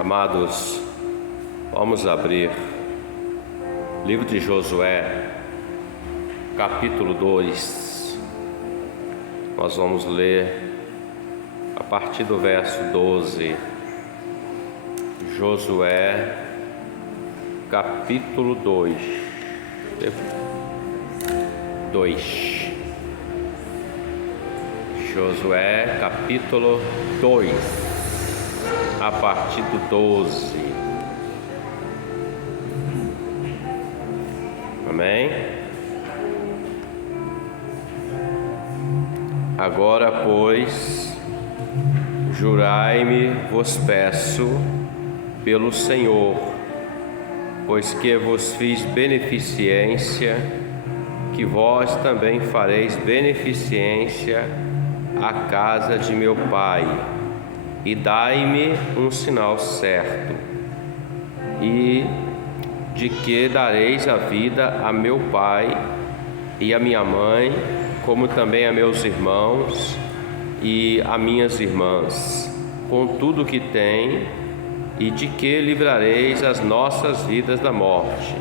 Amados, vamos abrir livro de Josué, capítulo 2. Nós vamos ler a partir do verso 12. Josué, capítulo 2. Josué, capítulo 2, a partir do 12. Amém? Agora, pois, jurai-me, vos peço, pelo Senhor, pois que vos fiz beneficência, que vós também fareis beneficência à casa de meu pai, e dai-me um sinal certo, e de que dareis a vida a meu pai e a minha mãe, como também a meus irmãos e a minhas irmãs, com tudo que tem, e de que livrareis as nossas vidas da morte.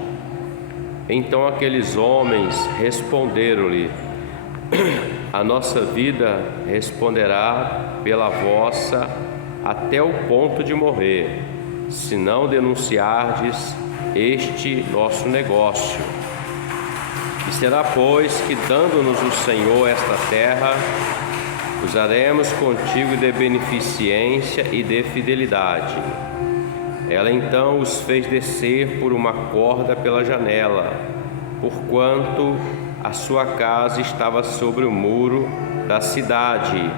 Então aqueles homens responderam-lhe: a nossa vida responderá pela vossa até o ponto de morrer, se não denunciardes este nosso negócio. E será, pois, que dando-nos o Senhor esta terra, usaremos contigo de beneficência e de fidelidade. Ela então os fez descer por uma corda pela janela, porquanto a sua casa estava sobre o muro da cidade,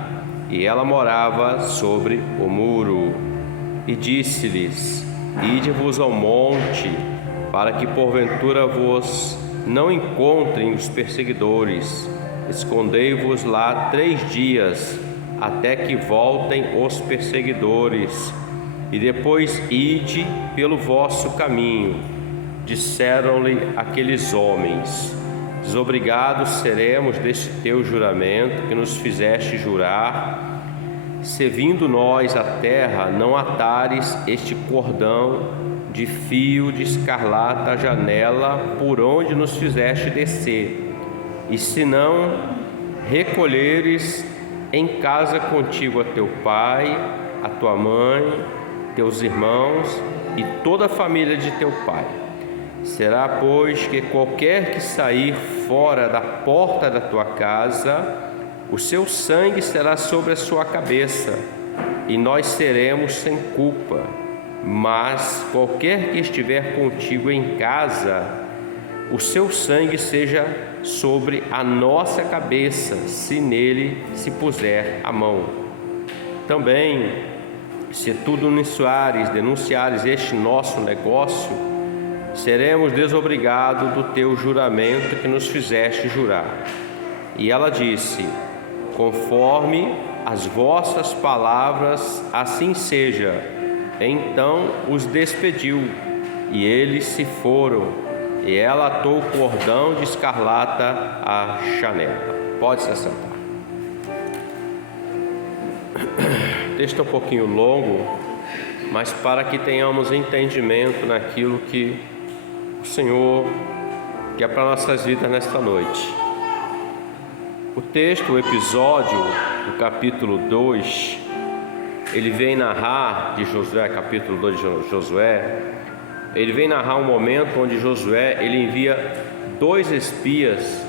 e ela morava sobre o muro. E disse-lhes: ide-vos ao monte, para que porventura vos não encontrem os perseguidores. Escondei-vos lá 3 dias, até que voltem os perseguidores, e depois ide pelo vosso caminho. Disseram-lhe aqueles homens: desobrigados seremos deste teu juramento que nos fizeste jurar, se vindo nós à terra não atares este cordão de fio de escarlata à janela por onde nos fizeste descer, e se não recolheres em casa contigo a teu pai, a tua mãe, teus irmãos e toda a família de teu pai. Será, pois, que qualquer que sair fora da porta da tua casa, o seu sangue será sobre a sua cabeça, e nós seremos sem culpa. Mas qualquer que estiver contigo em casa, o seu sangue seja sobre a nossa cabeça, se nele se puser a mão. Também, se tu denunciares este nosso negócio, seremos desobrigados do teu juramento que nos fizeste jurar. E ela disse: conforme as vossas palavras, assim seja. Então os despediu, e eles se foram, e ela atou o cordão de escarlata à janela. Pode se assentar. O texto é um pouquinho longo, mas para que tenhamos entendimento naquilo que o Senhor quer para nossas vidas nesta noite. O texto, o episódio do capítulo 2, ele vem narrar, de Josué, capítulo 2 de Josué, ele vem narrar um momento onde Josué, ele envia 2 espias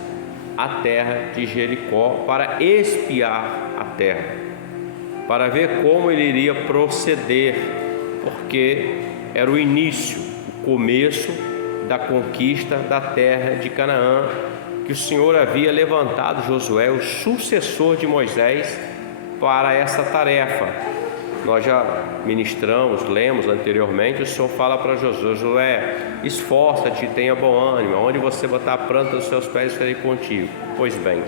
à terra de Jericó para espiar a terra, para ver como ele iria proceder, porque era o início, o começo da conquista da terra de Canaã, que o Senhor havia levantado Josué, o sucessor de Moisés, para essa tarefa. Nós já ministramos, lemos anteriormente, o Senhor fala para Josué: esforça-te, tenha bom ânimo, onde você botar a planta dos seus pés, estarei contigo. Pois bem,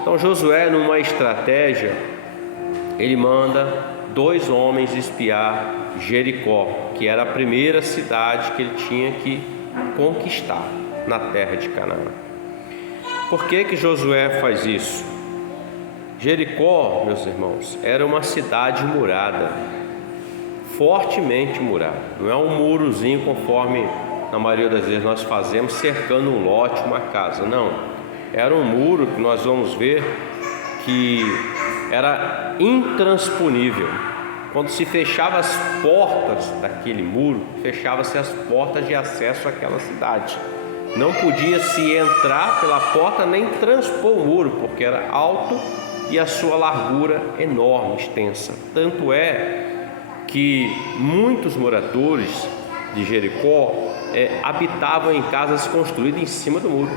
então Josué, numa estratégia, ele manda 2 homens espiar Jericó, que era a primeira cidade que ele tinha que conquistar na terra de Canaã. Por que Josué faz isso? Jericó, meus irmãos, era uma cidade murada, fortemente murado. Não é um murozinho conforme na maioria das vezes nós fazemos, cercando um lote, uma casa. Não, era um muro que nós vamos ver que era intransponível. Quando se fechava as portas daquele muro, fechava-se as portas de acesso àquela cidade. Não podia se entrar pela porta nem transpor o muro, porque era alto e a sua largura enorme, extensa. Tanto é que muitos moradores de Jericó habitavam em casas construídas em cima do muro.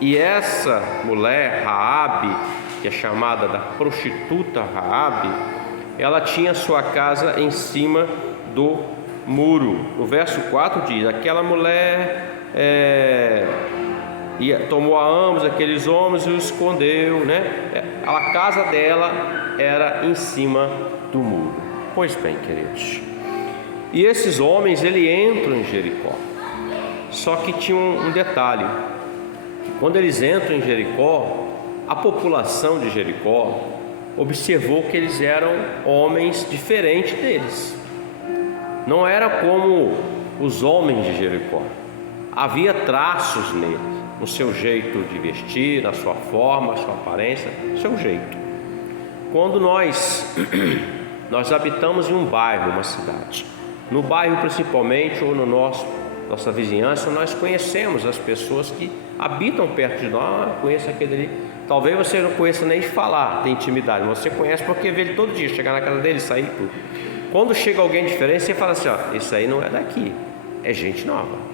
E essa mulher, Raabe, que é chamada da prostituta Raabe, ela tinha sua casa em cima do muro. No verso 4 diz: aquela mulher tomou a ambos aqueles homens e os escondeu, A casa dela era em cima do muro. Pois bem, queridos, e esses homens, eles entram em Jericó. Só que tinha um detalhe: quando eles entram em Jericó, a população de Jericó observou que eles eram homens diferentes deles. Não era como os homens de Jericó. Havia traços neles, no seu jeito de vestir, na sua forma, na sua aparência, no seu jeito. Quando nós habitamos em um bairro, uma cidade, no bairro principalmente, ou no nossa vizinhança, nós conhecemos as pessoas que habitam perto de nós. Conheço aquele ali. Talvez você não conheça nem de falar, tem intimidade, mas você conhece porque vê ele todo dia, chegar na casa dele, sair tudo. Quando chega alguém diferente, você fala assim: isso aí não é daqui, é gente nova.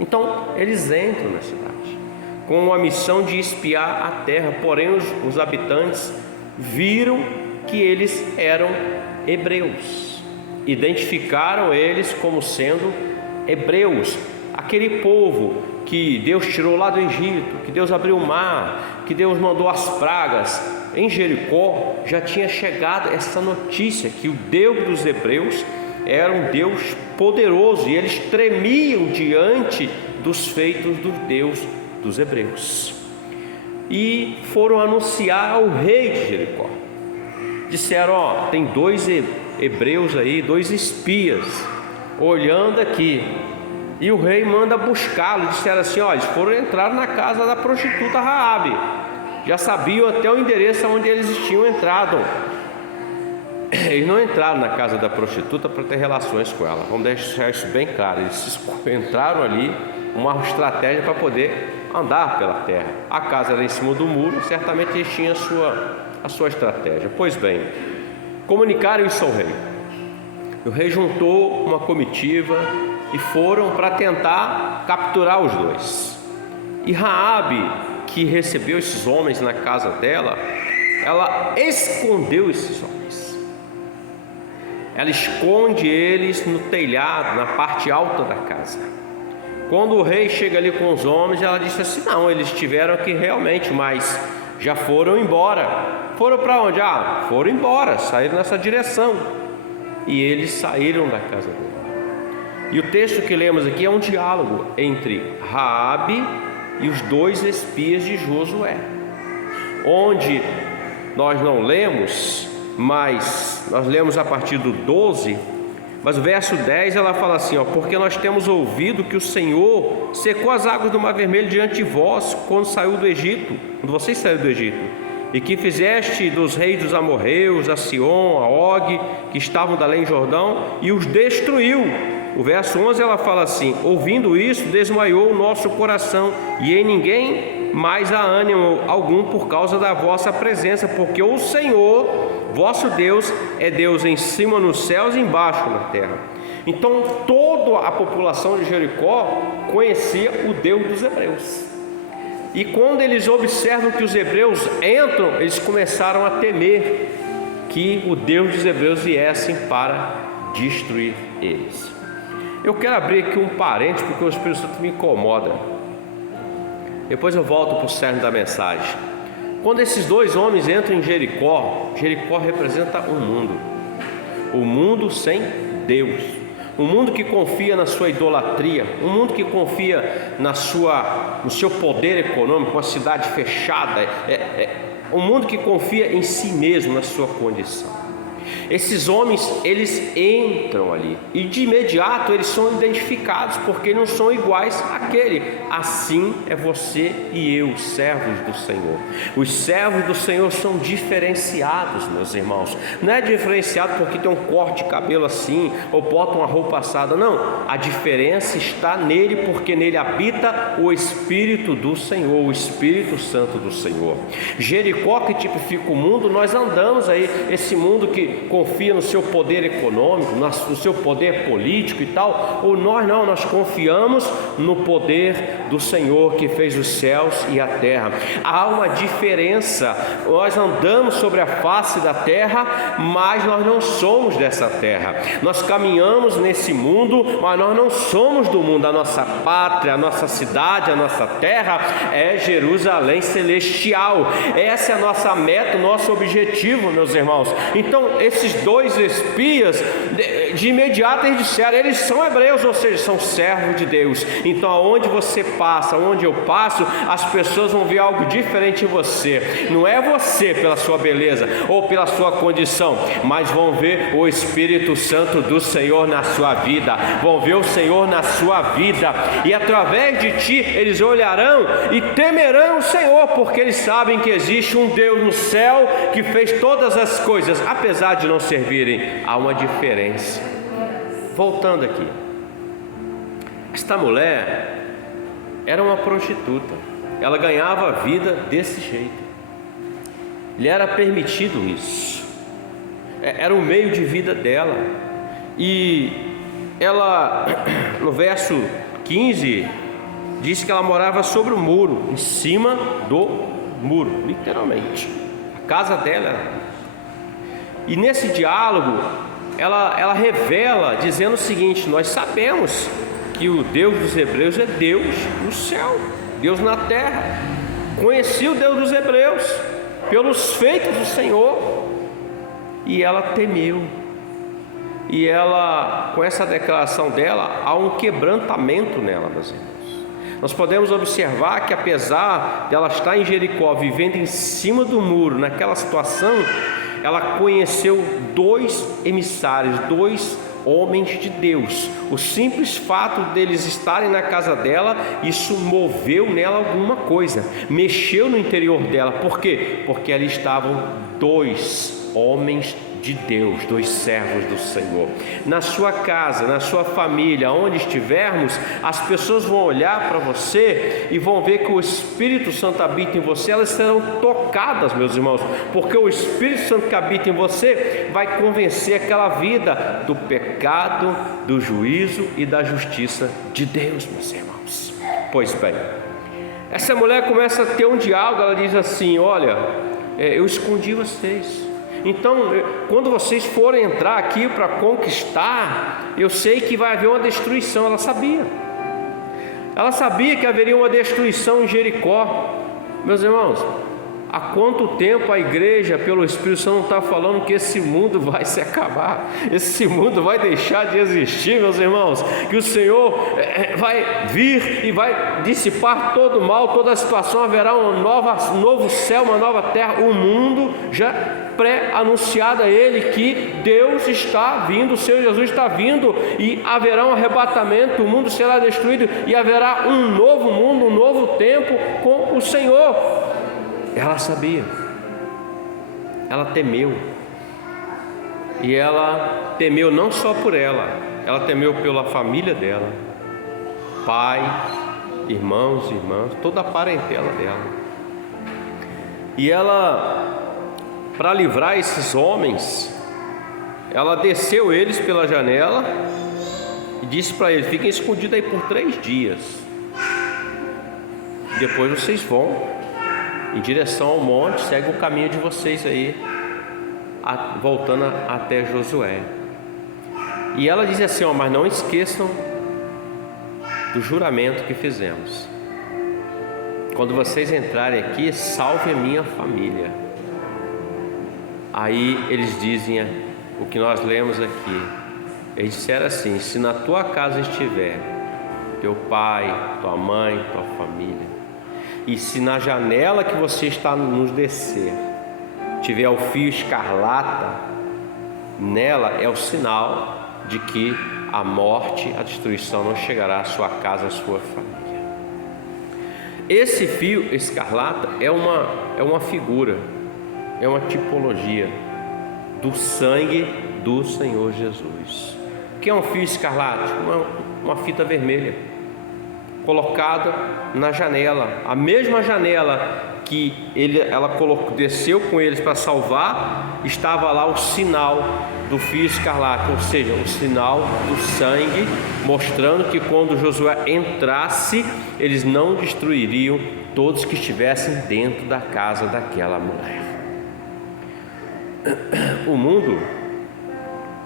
Então eles entram na cidade com a missão de espiar a terra, porém os habitantes viram que eles eram hebreus, identificaram eles como sendo hebreus, aquele povo que Deus tirou lá do Egito, que Deus abriu o mar, que Deus mandou as pragas. Em Jericó já tinha chegado essa notícia que o Deus dos hebreus era um Deus poderoso, e eles tremiam diante dos feitos do Deus dos hebreus, e foram anunciar ao rei de Jericó. Disseram: tem 2 hebreus aí, 2 espias olhando aqui. E o rei manda buscá-los. Disseram assim: eles foram entrar na casa da prostituta Raabe. Já sabiam até o endereço onde eles tinham entrado. Eles não entraram na casa da prostituta para ter relações com ela. Vamos deixar isso bem claro. Eles entraram ali, uma estratégia para poder andar pela terra. A casa era em cima do muro, certamente eles tinham a sua estratégia. Pois bem, comunicaram isso ao rei. O rei juntou uma comitiva e foram para tentar capturar os 2. E Raabe, que recebeu esses homens na casa dela, ela escondeu esses homens. Ela esconde eles no telhado, na parte alta da casa. Quando o rei chega ali com os homens, ela disse assim: não, eles tiveram aqui realmente, mas já foram embora. Foram para onde? Foram embora, saíram nessa direção. E eles saíram da casa dele. E o texto que lemos aqui é um diálogo entre Raabe e os 2 espias de Josué, onde nós não lemos, mas nós lemos a partir do 12, mas o verso 10 ela fala assim: porque nós temos ouvido que o Senhor secou as águas do Mar Vermelho diante de vós quando saiu do Egito, quando vocês saíram do Egito, e que fizeste dos reis dos amorreus, a Sion, a Og, que estavam da além Jordão, e os destruiu. O verso 11 ela fala assim: ouvindo isso, desmaiou o nosso coração, e em ninguém mais há ânimo algum por causa da vossa presença, porque o Senhor, vosso Deus, é Deus em cima nos céus e embaixo na terra. Então toda a população de Jericó conhecia o Deus dos hebreus. E quando eles observam que os hebreus entram, eles começaram a temer que o Deus dos hebreus viesse para destruir eles. Eu quero abrir aqui um parênteses, porque o Espírito Santo me incomoda. Depois eu volto para o cerne da mensagem. Quando esses 2 homens entram em Jericó, Jericó representa um mundo sem Deus, um mundo que confia na sua idolatria, um mundo que confia no seu poder econômico, uma cidade fechada, um mundo que confia em si mesmo, na sua condição. Esses homens, eles entram ali e de imediato eles são identificados, porque não são iguais àquele. Assim é você e eu, servos do Senhor. Os servos do Senhor são diferenciados, meus irmãos. Não é diferenciado porque tem um corte de cabelo assim, ou bota uma roupa assada, não. A diferença está nele, porque nele habita o Espírito do Senhor, o Espírito Santo do Senhor. Jericó, que tipifica o mundo, nós andamos aí, esse mundo que confia no seu poder econômico, no seu poder político e tal, ou nós não, nós confiamos no poder do Senhor que fez os céus e a terra. Há uma diferença, nós andamos sobre a face da terra, mas nós não somos dessa terra. Nós caminhamos nesse mundo, mas nós não somos do mundo. A nossa pátria, a nossa cidade, a nossa terra é Jerusalém celestial. Essa é a nossa meta, o nosso objetivo, meus irmãos. Então esses dois espias, de imediato eles disseram, eles são hebreus, ou seja, são servos de Deus. Então aonde você passa, onde eu passo, as pessoas vão ver algo diferente em você. Não é você pela sua beleza ou pela sua condição, mas vão ver o Espírito Santo do Senhor na sua vida, vão ver o Senhor na sua vida, e através de ti eles olharão e temerão o Senhor, porque eles sabem que existe um Deus no céu que fez todas as coisas. Apesar de não servirem, há uma diferença. Voltando aqui, esta mulher era uma prostituta, ela ganhava a vida desse jeito, lhe era permitido isso, era o meio de vida dela. E ela, no verso 15, diz que ela morava sobre o muro, em cima do muro, literalmente, a casa dela. E nesse diálogo ela revela, dizendo o seguinte: nós sabemos que o Deus dos hebreus é Deus no céu, Deus na terra. Conheci o Deus dos hebreus pelos feitos do Senhor. E ela temeu. E ela, com essa declaração dela, há um quebrantamento nela, meus irmãos. Nós podemos observar que, apesar dela estar em Jericó, vivendo em cima do muro, naquela situação, ela conheceu dois emissários, dois homens de Deus. O simples fato deles estarem na casa dela, isso moveu nela alguma coisa, mexeu no interior dela. Por quê? Porque ali estavam dois homens de Deus, dois servos do Senhor. Na sua casa, na sua família, onde estivermos, as pessoas vão olhar para você e vão ver que o Espírito Santo habita em você. Elas serão tocadas, meus irmãos, porque o Espírito Santo que habita em você vai convencer aquela vida do pecado, do juízo e da justiça de Deus, meus irmãos. Pois bem, essa mulher começa a ter um diálogo. Ela diz assim: olha, eu escondi vocês. Então, quando vocês forem entrar aqui para conquistar, eu sei que vai haver uma destruição. Ela sabia que haveria uma destruição em Jericó. Meus irmãos, há quanto tempo a igreja, pelo Espírito Santo, está falando que esse mundo vai se acabar, esse mundo vai deixar de existir, meus irmãos, que o Senhor vai vir e vai dissipar todo o mal, toda a situação, haverá um novo céu, uma nova terra. O mundo já pré-anunciado a ele que Deus está vindo, o Senhor Jesus está vindo, e haverá um arrebatamento, o mundo será destruído e haverá um novo mundo, um novo tempo com o Senhor. Ela sabia, ela temeu, e ela temeu não só por ela temeu pela família dela, pai, irmãos, irmãs, toda a parentela dela. E ela, para livrar esses homens, ela desceu eles pela janela e disse para eles: fiquem escondidos aí por 3 dias, depois vocês vão em direção ao monte, segue o caminho de vocês aí, voltando até Josué. E ela diz assim: mas não esqueçam do juramento que fizemos. Quando vocês entrarem aqui, salve a minha família. Aí eles dizem o que nós lemos aqui. Eles disseram assim: se na tua casa estiver teu pai, tua mãe, tua família, e se na janela que você está nos descer tiver o fio escarlata, Nela é o sinal de que a morte, a destruição não chegará à sua casa, à sua família. Esse fio escarlata é uma figura, é uma tipologia do sangue do Senhor Jesus. O que é um fio escarlate? Uma fita vermelha colocada na janela, a mesma janela que ela desceu com eles para salvar, estava lá o sinal do fio escarlate, ou seja, o sinal do sangue, mostrando que quando Josué entrasse, eles não destruiriam todos que estivessem dentro da casa daquela mulher. O mundo,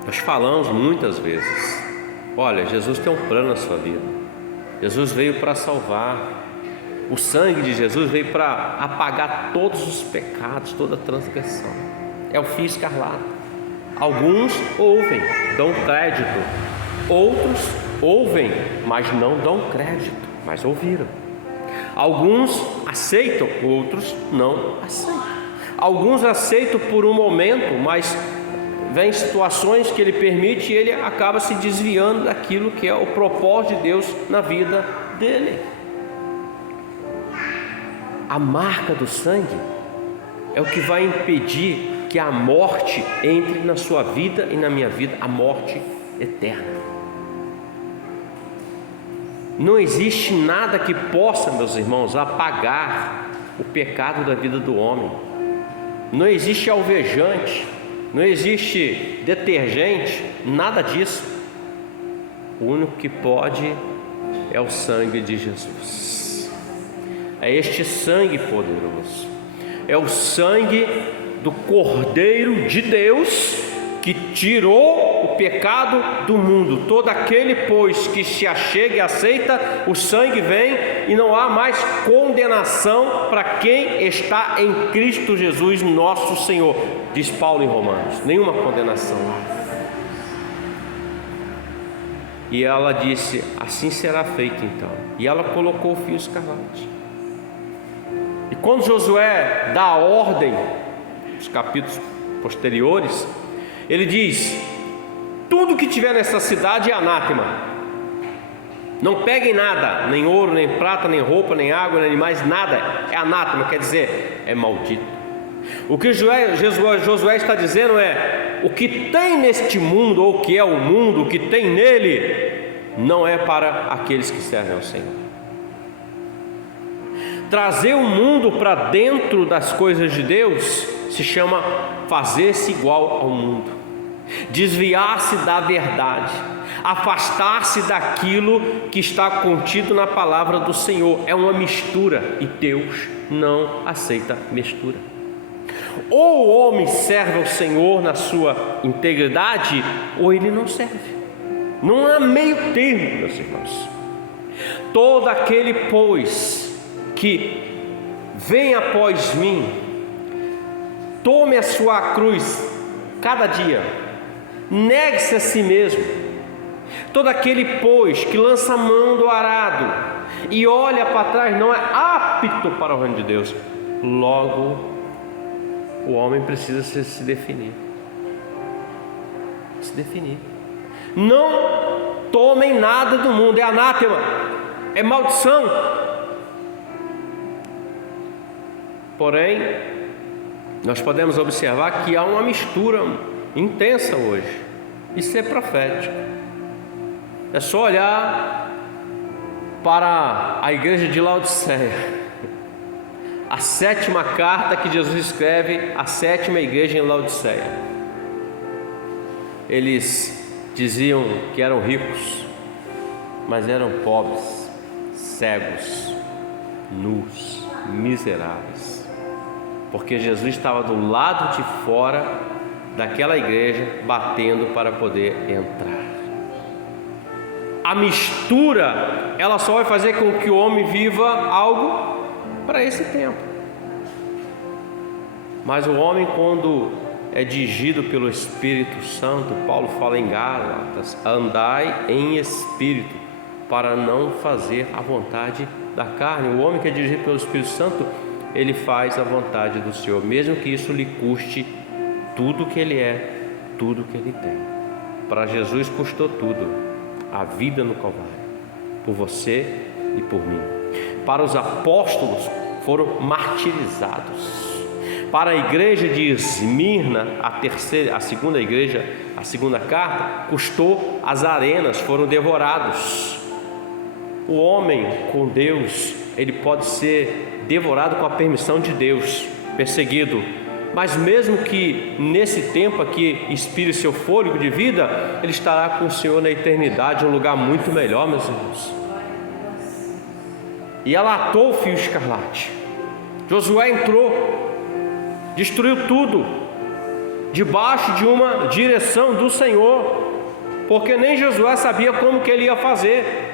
nós falamos muitas vezes, olha, Jesus tem um plano na sua vida, Jesus veio para salvar, o sangue de Jesus veio para apagar todos os pecados, toda a transgressão. É o fio escarlate. Alguns ouvem, dão crédito. Outros ouvem, mas não dão crédito, mas ouviram. Alguns aceitam, outros não aceitam. Alguns aceitam por um momento, mas vem situações que ele permite e ele acaba se desviando daquilo que é o propósito de Deus na vida dele. A marca do sangue é o que vai impedir que a morte entre na sua vida e na minha vida, a morte eterna. Não existe nada que possa, meus irmãos, apagar o pecado da vida do homem. Não existe alvejante, não existe detergente, nada disso. O único que pode é o sangue de Jesus. É este sangue poderoso, é o sangue do Cordeiro de Deus que tirou o pecado do mundo. Todo aquele, pois, que se achega e aceita, o sangue vem e não há mais condenação para quem está em Cristo Jesus, nosso Senhor, diz Paulo em Romanos. Nenhuma condenação. E ela disse: assim será feito então. E ela colocou o fio escarlate. E quando Josué dá a ordem, nos capítulos posteriores, ele diz: tudo que tiver nessa cidade é anátema. Não peguem nada, nem ouro, nem prata, nem roupa, nem água, nem animais, nada. É anátema, quer dizer, é maldito. O que Josué está dizendo é: o que tem neste mundo, ou o que é o mundo, o que tem nele, não é para aqueles que servem ao Senhor. Trazer o mundo para dentro das coisas de Deus se chama fazer-se igual ao mundo, desviar-se da verdade, afastar-se daquilo que está contido na palavra do Senhor. É uma mistura e Deus não aceita mistura. Ou o homem serve ao Senhor na sua integridade, ou ele não serve. Não há meio termo, meus irmãos. Todo aquele, pois, que vem após mim, tome a sua cruz cada dia, negue-se a si mesmo. Todo aquele, pois, que lança a mão do arado e olha para trás, não é apto para o reino de Deus. Logo, o homem precisa se definir. Se definir. Não tomem nada do mundo, é anátema, é maldição. Porém, nós podemos observar que há uma mistura intensa hoje. Isso é profético. É só olhar para a igreja de Laodiceia, a 7ª carta que Jesus escreve à 7ª igreja em Laodiceia. Eles diziam que eram ricos, mas eram pobres, cegos, nus, miseráveis. Porque Jesus estava do lado de fora daquela igreja, batendo para poder entrar. A mistura, ela só vai fazer com que o homem viva algo para esse tempo. Mas o homem, quando é dirigido pelo Espírito Santo, Paulo fala em Gálatas: andai em espírito, para não fazer a vontade da carne. O homem que é dirigido pelo Espírito Santo, ele faz a vontade do Senhor, mesmo que isso lhe custe tudo que ele é, tudo que ele tem. Para Jesus custou tudo, a vida no Calvário, por você e por mim. Para os apóstolos, foram martirizados. Para a igreja de Esmirna, a segunda igreja, a segunda carta, custou as arenas, foram devorados. O homem com Deus, ele pode ser devorado com a permissão de Deus, perseguido, mas mesmo que nesse tempo aqui expire seu fôlego de vida, ele estará com o Senhor na eternidade, em um lugar muito melhor, meus irmãos. E ela atou o fio escarlate. Josué entrou, destruiu tudo, debaixo de uma direção do Senhor, porque nem Josué sabia como que ele ia fazer.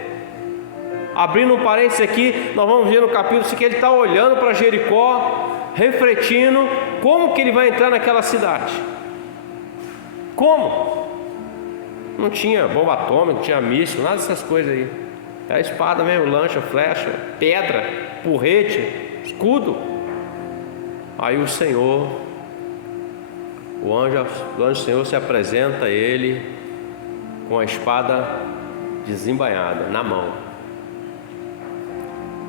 Abrindo um parênteses aqui, nós vamos ver no capítulo que ele está olhando para Jericó, refletindo como que ele vai entrar naquela cidade. Como? Não tinha bomba atômica, não tinha míssil, nada dessas coisas aí. Era espada mesmo, lança, flecha, pedra, porrete, escudo. Aí o Senhor, o anjo do Senhor se apresenta a ele com a espada desembainhada na mão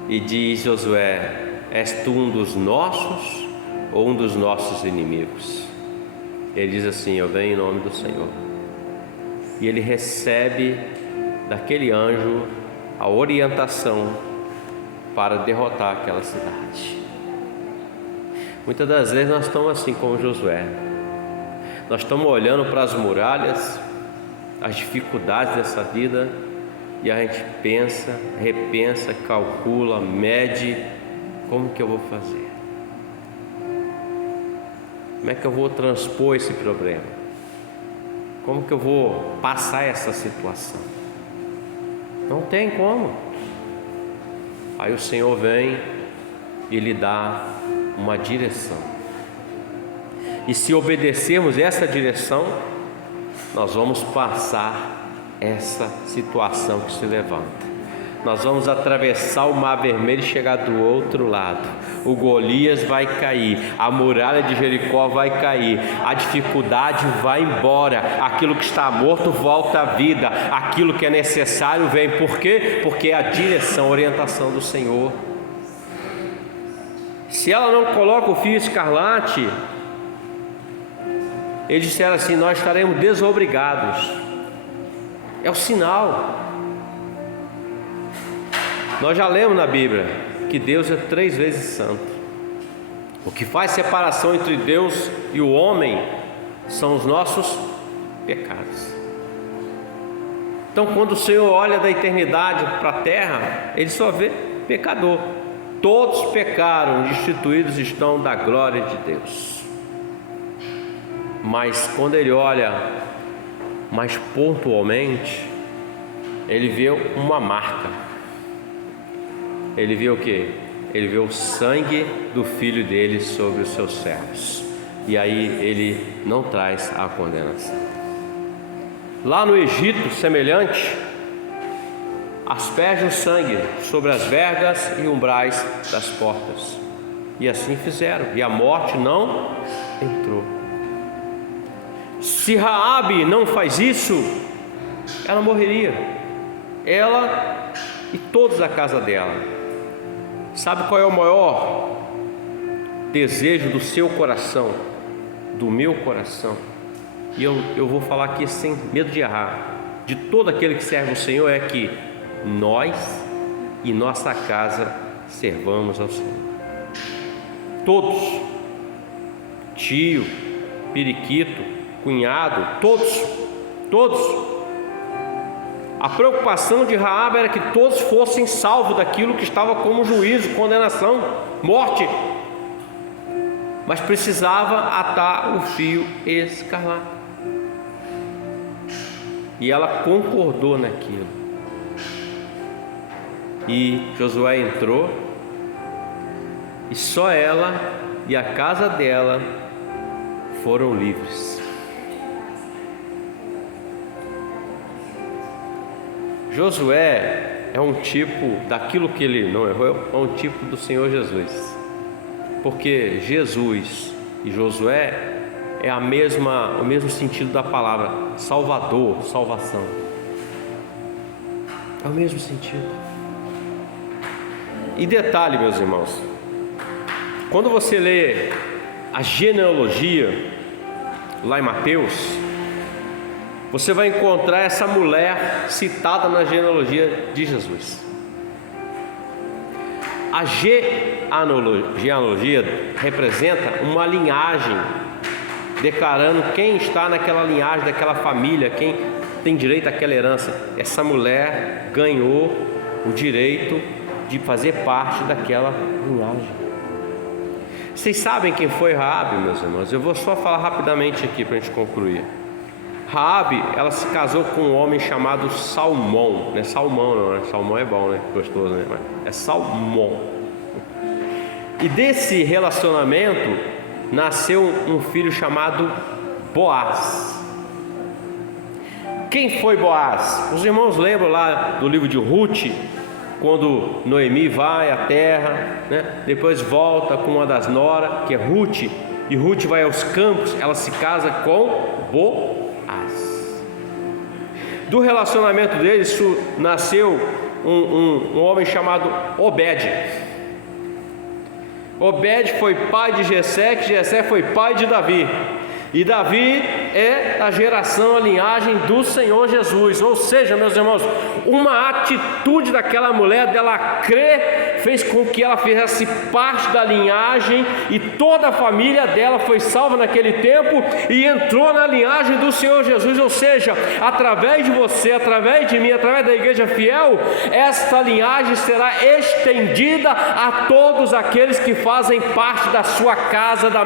e diz: Josué, és tu um dos nossos ou um dos nossos inimigos? Ele diz assim: eu venho em nome do Senhor. E ele recebe daquele anjo a orientação para derrotar aquela cidade. Muitas das vezes nós estamos assim como Josué. Nós estamos olhando para as muralhas, as dificuldades dessa vida, e a gente pensa, repensa, calcula, mede: como que eu vou fazer? Como é que eu vou transpor esse problema? Como que eu vou passar essa situação? Não tem como. Aí o Senhor vem e lhe dá uma direção. E se obedecermos essa direção, nós vamos passar essa situação que se levanta. Nós vamos atravessar o Mar Vermelho e chegar do outro lado. O Golias vai cair, a muralha de Jericó vai cair, a dificuldade vai embora, aquilo que está morto volta à vida, aquilo que é necessário vem. Por quê? Porque é a direção, a orientação do Senhor. Se ela não coloca o fio escarlate, eles disseram assim: nós estaremos desobrigados. É o sinal. Nós já lemos na Bíblia que Deus é 3 vezes santo. O que faz separação entre Deus e o homem são os nossos pecados. Então, quando o Senhor olha da eternidade para a terra, Ele só vê pecador. Todos pecaram, destituídos estão da glória de Deus. Mas quando Ele olha mais pontualmente, Ele vê uma marca. Ele vê o quê? Ele vê o sangue do Filho dele sobre os seus servos. E aí Ele não traz a condenação. Lá no Egito, semelhante, asperge o sangue sobre as vergas e umbrais das portas. E assim fizeram, e a morte não entrou. Se Raabe não faz isso, ela morreria, ela e todos da casa dela. Sabe qual é o maior desejo do seu coração, do meu coração? E eu vou falar aqui sem medo de errar, de todo aquele que serve o Senhor, é que nós e nossa casa servamos ao Senhor. Todos, tio, periquito, cunhado, todos. A preocupação de Raabe era que todos fossem salvos daquilo que estava como juízo, condenação, morte. Mas precisava atar o fio escarlate. E ela concordou naquilo. E Josué entrou, e só ela e a casa dela foram livres. Josué é um tipo daquilo que ele não errou, é um tipo do Senhor Jesus. Porque Jesus e Josué é o mesmo sentido da palavra Salvador, salvação. É o mesmo sentido. E detalhe, meus irmãos, quando você lê a genealogia lá em Mateus, você vai encontrar essa mulher citada na genealogia de Jesus. A genealogia representa uma linhagem, declarando quem está naquela linhagem, daquela família, quem tem direito àquela herança. Essa mulher ganhou o direito de fazer parte daquela linhagem. Vocês sabem quem foi Raabe, meus irmãos? Eu vou só falar rapidamente aqui para a gente concluir. Raabe, ela se casou com um homem chamado Salmão. Não é Salmão não, né? Salmão é bom, né? Gostoso, né? É Salmão. E desse relacionamento nasceu um filho chamado Boaz. Quem foi Boaz? Os irmãos lembram lá do livro de Ruth, quando Noemi vai à terra, né? Depois volta com uma das noras, que é Ruth, e Ruth vai aos campos, ela se casa com Boaz. Do relacionamento deles nasceu um homem chamado Obed. Obed foi pai de Jessé, que Jessé foi pai de Davi. E Davi é a geração, a linhagem do Senhor Jesus. Ou seja, meus irmãos, uma atitude daquela mulher, dela crer, fez com que ela fizesse parte da linhagem, e toda a família dela foi salva naquele tempo e entrou na linhagem do Senhor Jesus. Ou seja, através de você, através de mim, através da igreja fiel, esta linhagem será estendida a todos aqueles que fazem parte da sua casa, da